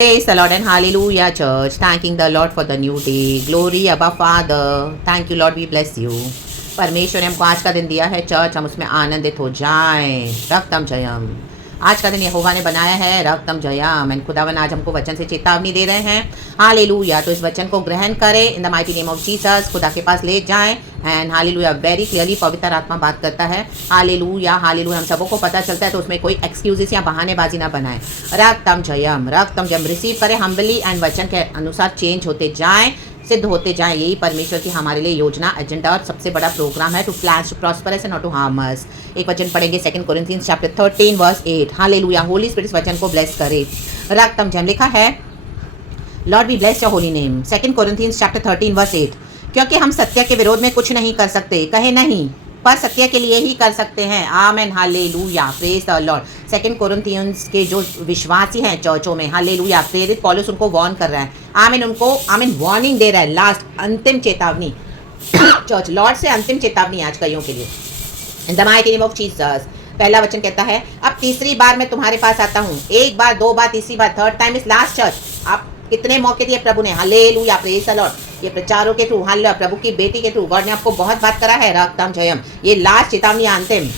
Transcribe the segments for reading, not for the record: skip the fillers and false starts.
Praise the Lord and hallelujah, church. Thanking the Lord for the new day. Glory, Abba Father. Thank you, Lord. We bless you. परमेश्वर ने हमको आज का दिन दिया है चर्च, हम उसमें आनंदित हो जाएं। रक्तम जयम। आज का दिन यहोवा ने बनाया है, रक्तम जयम। एंड खुदावन आज हमको वचन से चेतावनी दे रहे हैं। हालेलुया। तो इस वचन को ग्रहण करें इन the mighty name of Jesus. खुदा के पास ले जाएं एंड हालेलुया। वेरी क्लियरली पवित्र आत्मा बात करता है। Hallelujah hallelujah. हम सबों को पता चलता है, तो उसमें कोई एक्सक्यूजेस या बहानेबाजी ना बनाएं। रक्तम जयम रिसीव करें हम्बली एंड वचन के अनुसार चेंज होते जाएं, सिद्ध होते जाएं। यही परमेश्वर की हमारे लिए योजना, एजेंडा और सबसे बड़ा प्रोग्राम है। To plan to prosperous and not to harm us. एक वचन पढ़ेंगे 2 Corinthians chapter 13 verse 8। Hallelujah. Holy spirit इस वचन को ब्लेस करे। रक्तम जयम लिखा है, lord we bless your holy name. 2 Corinthians chapter 13 verse 8। क्योंकि हम सत्य के विरोध में कुछ नहीं कर सकते, कहे नहीं, पर सत्य के लिए ही कर सकते हैं। Amen hallelujah. Praise the Lord. 2 कोरिन्थियंस के जो विश्वासी हैं चर्चों में, हालेलुया, प्रेरित पौलुस उनको वार्न कर रहा है। आमीन, उनको आमीन वार्निंग दे रहा है। लास्ट अंतिम चेतावनी चर्च लॉर्ड से अंतिम चेतावनी आज कईयों के लिए। इन the mighty name of Jesus. पहला वचन कहता है, अब तीसरी बार मैं तुम्हारे पास आता हूँ। एक बार, दो बार, तीसरी बार, third time is last church. आप कितने मौके दिए प्रभु ने। हालेलुया। Praise the lord. ये प्रचारों के थ्रू, हालेलुया, प्रभु की बेटी के थ्रू गॉड ने आपको बहुत बात करा है। रक्तम जयम। ये लास्ट चेतावनी अंतिम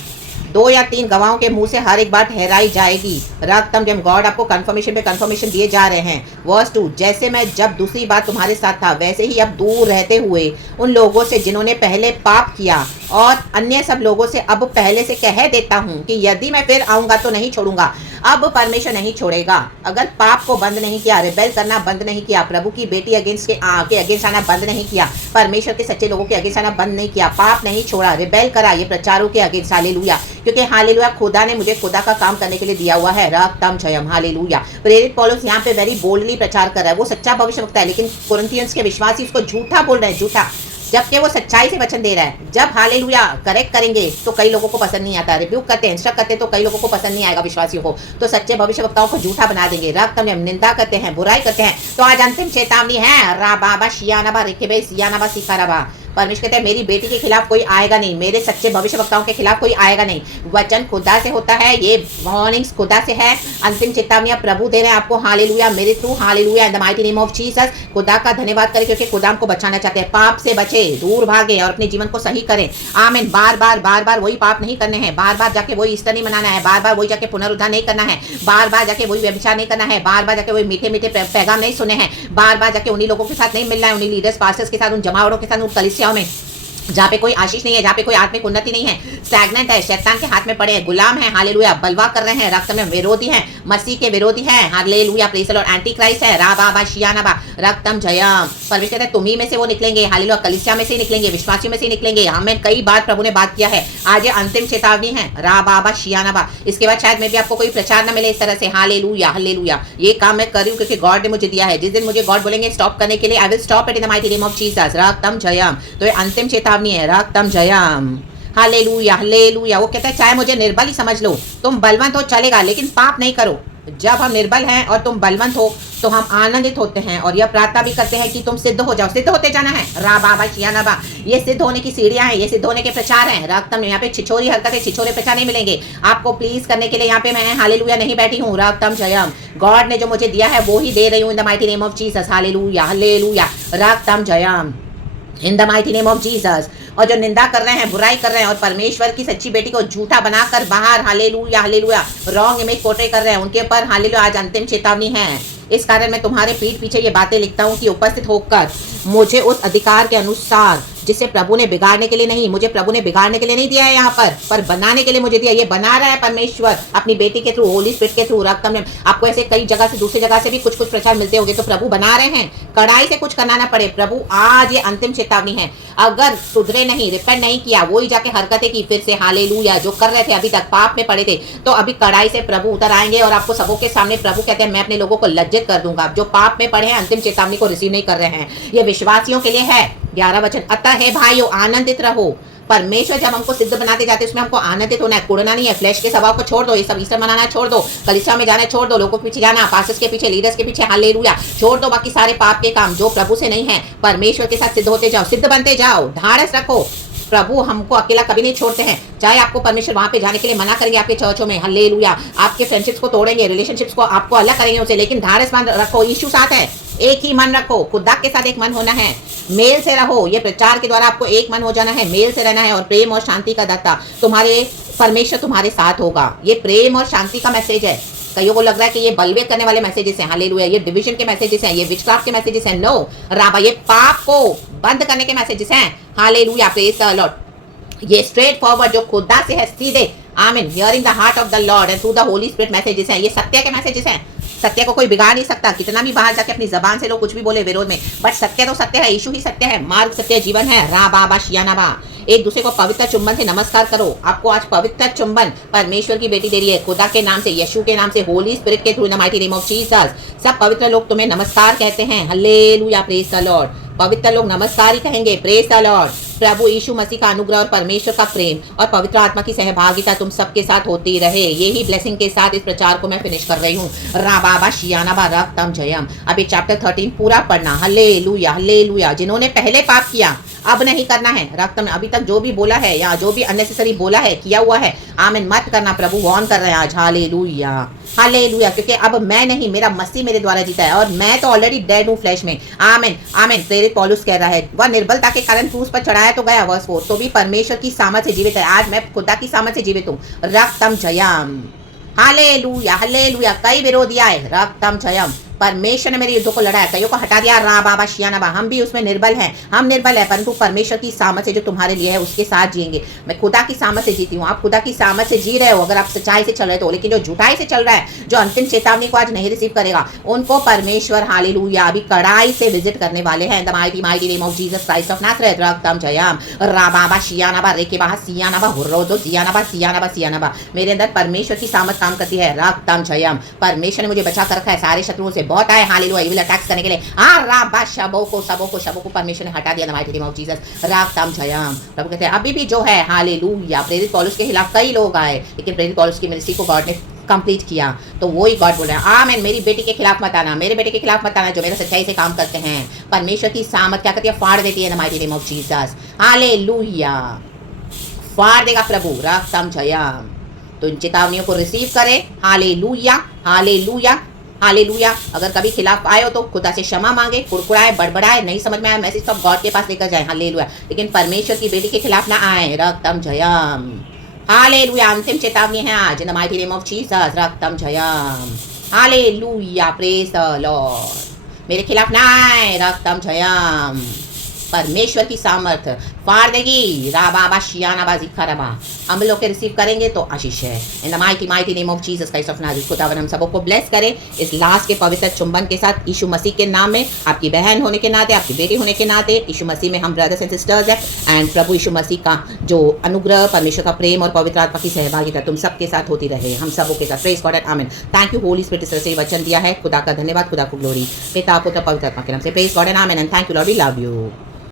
2 या 3 गवाहों के मुंह से हर एक बात ठहराई जाएगी। रक्तम जयम। गॉड आपको कंफर्मेशन पे कंफर्मेशन दिए जा रहे हैं। वर्स 2। जैसे मैं जब दूसरी बार तुम्हारे साथ था, वैसे ही अब दूर रहते हुए उन लोगों से जिन्होंने पहले पाप किया और अन्य सब लोगों से अब पहले से कह देता हूँ कि यदि मैं फिर आऊँगा तो नहीं छोड़ूंगा। अब परमेश्वर नहीं छोड़ेगा। अगर पाप को बंद नहीं किया, रिबेल करना बंद नहीं किया, प्रभु की बेटी अगेंस्ट के अगेंस्ट आना बंद नहीं किया, परमेश्वर के सच्चे लोगों के अगेंस्ट आना बंद नहीं किया, पाप नहीं छोड़ा, रिबेल करा ये प्रचारों के अगेंस्ट, हालेलुया, क्योंकि हालेलुया खुदा ने मुझे खुदा का काम करने के लिए दिया हुआ है। रक्तम जयम। हालेलुया। प्रेरित पौलुस यहाँ पे वेरी बोल्डली प्रचार कर रहा है। वो सच्चा भविष्यवक्ता है, लेकिन कोरिन्थियंस के विश्वासी उसको झूठा बोल रहे हैं, झूठा, जबकि वो सच्चाई से वचन दे रहा है। जब हालेलुया करेक्ट करेंगे तो कई लोगों को पसंद नहीं आता, रिब्यूक करते हैं, इंस्ट्रक्ट करते हैं तो कई लोगों को पसंद नहीं आएगा, विश्वासियों को, तो सच्चे भविष्यवक्ताओं को झूठा बना देंगे। रक्त में निंदा करते हैं, बुराई करते हैं। तो आज अंतिम चेतावनी है। राबाबा शियानाबा रिकेबे सियानाबा सिकाराबा। परमेश्वर कहते हैं, मेरी बेटी के खिलाफ कोई आएगा नहीं, मेरे सच्चे भविष्यवक्ताओं के खिलाफ कोई आएगा नहीं। वचन खुदा से होता है, ये वार्निंग्स खुदा से है। अंतिम चेतावनियां प्रभु दे रहे हैं आपको, हालेलुया, मेरे through, hallelujah, in the mighty name of Jesus. खुदा का धन्यवाद करें, क्योंकि खुदा हमको बचाना चाहते हैं। पाप से बचे, दूर भागे और अपने जीवन को सही करें। आमीन। बार बार वही पाप नहीं करने हैं, बार बार जाके वही ईस्टर नहीं मनाना है, बार बार वही जाके पुनरुद्धार नहीं करना है, बार बार जाके वही व्यभिचार नहीं करना है, बार बार जाके वही मीठे मीठे पैगाम नहीं सुने हैं, बार बार जाके उन्हीं लोगों के साथ नहीं मिलना है, उन्हीं लीडर्स पास्टर्स के साथ, उन जमावड़ों के साथ, उन कलीसियाओं में जहाँ पे कोई आशीष नहीं है, जहाँ पे कोई आत्मिक उन्नति नहीं है, स्टैग्नेंट है, शैतान के हाथ में पड़े हैं, गुलाम है, हालेलुया, बलवा कर रहे हैं, रक्त में विरोधी हैं, मसीह के विरोधी हैं, hallelujah, praise the Lord, anti Christ है, राबाबा शियानाबा, रक्तम जयम। परमेश्वर कहता है तुम्ही में से वो निकलेंगे, हालेलुया, कलीसिया में से निकलेंगे, विश्वासियों में से निकलेंगे। हमें कई बार प्रभु ने बात किया है। आज ये अंतिम चेतावनी है। राबाबा शियानाबा। इसके बाद शायद में भी आपको कोई प्रचार न मिले इस तरह से। Hallelujah hallelujah. ये काम मैं कर रही हूँ क्योंकि गॉड ने मुझे दिया है। जिस दिन मुझे गॉड बोलेंगे स्टॉप करने के लिए, I will stop it in the mighty name of Jesus. रक्तम जयम। तो ये अंतिम चेतावनी है। रक्तम जयम। Hallelujah hallelujah. वो कहता है चाहे मुझे निर्बल ही समझ लो, तुम बलवंत हो चलेगा, लेकिन पाप नहीं करो। जब हम निर्बल हैं और तुम बलवंत हो तो हम आनंदित होते हैं और यह प्रार्थना भी करते हैं कि तुम सिद्ध हो जाओ। सिद्ध होते जाना है। राबाबा शियानाबा। ये सिद्ध होने की सीढ़ियां हैं, ये सिद्ध होने के प्रचार हैं। रक्तम। यहाँ पे छिछोरी हरकतें, छिछोरे प्रचार नहीं मिलेंगे आपको प्लीज करने के लिए। यहाँ पे मैं हालेलुया नहीं बैठी हूँ। रक्तम जयम। गॉड ने जो मुझे दिया है वो ही दे रही हूँ in the mighty name of Jesus. Hallelujah hallelujah. रक्तम जयम in the mighty name of Jesus. और जो निंदा कर रहे हैं, बुराई कर रहे हैं और परमेश्वर की सच्ची बेटी को झूठा बनाकर बाहर, hallelujah hallelujah, wrong image portray कर रहे हैं, उनके ऊपर हालेलुया आज अंतिम चेतावनी है। इस कारण मैं तुम्हारे पीठ पीछे ये बातें लिखता हूँ कि उपस्थित होकर मुझे उस अधिकार के अनुसार जिसे प्रभु ने बिगाड़ने के लिए नहीं, मुझे प्रभु ने बिगाड़ने के लिए नहीं दिया है यहाँ पर बनाने के लिए मुझे दिया। ये बना रहा है परमेश्वर अपनी बेटी के थ्रू, होली स्पिरिट के थ्रू। रक्तम में आपको ऐसे कई जगह से, दूसरी जगह से भी कुछ कुछ प्रचार मिलते होंगे, तो प्रभु बना रहे हैं। कड़ाई से कुछ करना ना पड़े। प्रभु आज ये अंतिम चेतावनी है। अगर सुधरे नहीं, रिपेंट नहीं किया, वही जाके हरकतें की फिर से, हालेलुया, जो कर रहे थे अभी तक, पाप में पड़े थे, तो अभी कड़ाई से प्रभु उतर आएंगे और आपको सबों के सामने प्रभु कहते हैं मैं अपने लोगों को लज्जित कर दूंगा। जो पाप में पड़े हैं, अंतिम चेतावनी को रिसीव नहीं कर रहे हैं, ये विश्वासियों के लिए है। 11 वचन। अतः है भाइयों, आनंदित रहो। परमेश्वर जब हमको सिद्ध बनाते जाते उसमें हमको आनंदित होना है, कुड़ना नहीं है। फ्लैश के स्वभाव को छोड़ दो, ये सब ईस्टर मनाना छोड़ दो, कलीसिया में जाना छोड़ दो, लोगों के पीछे जाना, पास्टर्स के पीछे, लीडर्स के पीछे, हालेलुया, छोड़ दो बाकी सारे पाप के काम जो प्रभु से नहीं है। परमेश्वर के साथ सिद्ध होते जाओ, सिद्ध बनते जाओ, ढाढ़स रखो। प्रभु हमको अकेला कभी नहीं छोड़ते हैं, चाहे आपको परमेश्वर वहां पे जाने के लिए मना करेंगे आपके चर्चों में, हालेलुया, आपके फ्रेंडशिप्स को तोड़ेंगे, रिलेशनशिप्स को आपको अलग करेंगे उसे, लेकिन धारस मान रखो, यीशु साथ है, एक ही मन रखो, खुदा के साथ एक मन होना है, मेल से रहो। ये प्रचार के द्वारा आपको एक मन हो जाना है, मेल से रहना है, और प्रेम और शांति का दाता तुम्हारे परमेश्वर तुम्हारे साथ होगा। ये प्रेम और शांति का मैसेज है। कईयों को लग रहा है कि ये बलवे करने वाले मैसेजेस हैं, हालेलुया, ये डिवीजन के मैसेजेस हैं, ये विचक्राफ्ट के मैसेजेस हैं। नो राबा, ये पाप को बंद करने के मैसेजेस हैं, हालेलुया, प्रेज द लॉर्ड। ये स्ट्रेट फॉरवर्ड जो खुदा से है, सीधे, आमीन, hearing the heart of the Lord and through the Holi spirit messages हैं। ये सत्य के मैसेजेस हैं। सत्य को कोई बिगाड़ नहीं सकता, कितना भी बाहर जाके अपनी जबान से लोग कुछ भी बोले विरोध में, बट सत्य तो सत्य है, यीशु ही सत्य है, मार्ग सत्य जीवन है। रा बाबा शियानाबा, एक दूसरे को पवित्र चुंबन से नमस्कार करो। आपको आज पवित्र चुंबन परमेश्वर की बेटी दे रही है, खुदा के नाम से, यीशु के नाम से, होली स्पिरिट के through, in the mighty name of Jesus. सब पवित्र लोग तुम्हें नमस्कार कहते हैं, हालेलुया, प्रेज द लॉर्ड। पवित्र लोग नमस्कार ही कहेंगे, प्रेज द लॉर्ड। प्रभु यीशु मसीह का अनुग्रह और परमेश्वर का प्रेम और पवित्र आत्मा की सहभागिता तुम सबके साथ होती रहे। यही ब्लेसिंग के साथ इस प्रचार को मैं फिनिश कर रही हूँ। राबाबा शियानाबा रक्तम जयम। अब ये चैप्टर 13 पूरा पढ़ना, हालेलुया, हालेलुया। जिन्होंने पहले पाप किया अब नहीं करना है, रक्तम अभी तक जो भी बोला है या जो भी अननेसेसरी बोला है, किया हुआ है, आमीन, मत करना। प्रभु वॉर्न कर रहे हैं आज, हालेलुया, हालेलुया, क्योंकि अब मैं नहीं, मेरा मसीह मेरे द्वारा जीता है, और मैं तो ऑलरेडी डेड हूँ फ्लैश में, आमीन, आमीन। प्रेरित पौलुस कह रहा है, वह निर्बलता के कारण क्रूस पर चढ़ाया तो गया, वर्स 4, तो भी परमेश्वर की सामर्थ से जीवित है। आज मैं खुदा की सामर्थ से जीवित हूँ, रक्तम जयम, हालेलुया, हालेलुया। कई विरोधी आए, रक्तम जयम, परमेश्वर ने मेरे युद्धों को लड़ाया, कईयों को हटा दिया, रा बाबा शियानाबा। हम भी उसमें निर्बल हैं, हम निर्बल है, परंतु परमेश्वर की सामर्थ से जो तुम्हारे लिए है उसके साथ जिएंगे। मैं खुदा की सामर्थ से जीती हूँ, आप खुदा की सामर्थ से जी रहे हो अगर आप सच्चाई से चल रहे हो, लेकिन जो झूठाई से चल रहा है, जो अंतिम चेतावनी को आज नहीं रिसीव करेगा, उनको परमेश्वर, हालेलुया, अभी कड़ाई से विजिट करने वाले हैं। The mighty mighty name of Jesus Christ of Nazareth, रक्तम जयम, रा बाबा शियानाबा, रेके बाहा सियानाबा, हुर्रोदो सियानाबा, सियानाबा, सियानाबा। मेरे अंदर परमेश्वर की सामर्थ काम करती है, रक्तम जयम। परमेश्वर ने मुझे बचा कर रखा है सारे शत्रुओं से, बहुत आए, हालेलुया, इविल अटैक्स करने के लिए, राबा शबों को परमेश्वर ने हटा दिया, the mighty name of Jesus, रक्तम जयम। प्रभु कहते हैं अभी भी जो है, हालेलुया, प्रेरित पौलुस के खिलाफ कई लोग आए, लेकिन प्रेरित पौलुस की मिनिस्ट्री को गॉड ने कंप्लीट किया, तो वही गॉड बोल रहे हैं, आमीन। मेरी बेटी के खिलाफ मत आना, मेरे बेटे के खिलाफ मत आना, जो मेरा सच्चाई से काम करते हैं। परमेश्वर की सामर्थ क्या करती है, फाड़ देती है, the mighty name of Jesus, hallelujah, फाड़ देगा प्रभु, रक्तम जयम। तो इन चेतावनियों को रिसीव करें, हालेलुया, हालेलुया, हालेलुया। अगर कभी खिलाफ आए हो तो खुदा से क्षमा मांगे, कुड़कुड़ाए, बड़बड़ाए, नहीं समझ में आया मैसेज तो गॉड के पास लेकर जाए, हालेलुया, लेकिन परमेश्वर की बेटी के खिलाफ ना आए, रक्तम जयम, हालेलुया। अंतिम चेतावनी है आज, in the mighty name of Jesus, रक्तम जयम, हालेलुया, प्रेज द लॉर्ड। मेरे खिलाफ ना आए, रक्तम जयम। परमेश्वर की सामर्थ फाड़ देगी, राबाबा शियानाबा जिखाराबा। हम लोग के रिसीव करेंगे तो आशीष है, इन the mighty mighty name of Jesus Christ of Nazareth. खुदावन हम सबों को ब्लेस करे इस लास्ट के पवित्र चुंबन के साथ, यीशु मसीह के नाम में, आपकी बहन होने के नाते, आपकी बेटी होने के नाते, यीशु मसीह में हम ब्रदर्स एंड सिस्टर्स हैं। एंड प्रभु यीशु मसीह का जो अनुग्रह, परमेश्वर का प्रेम और पवित्र आत्मा की सहभागिता तुम सबके साथ होती रहे, हम सबों के साथ। प्रेज गॉड एंड आमीन। थैंक यू होली स्पिरिट, इस तरह से वचन दिया है, खुदा का धन्यवाद, खुदा को ग्लोरी, पिता पुत्र पवित्र आत्मा के नाम से। Praise God and amen and thank you Lord, we love you.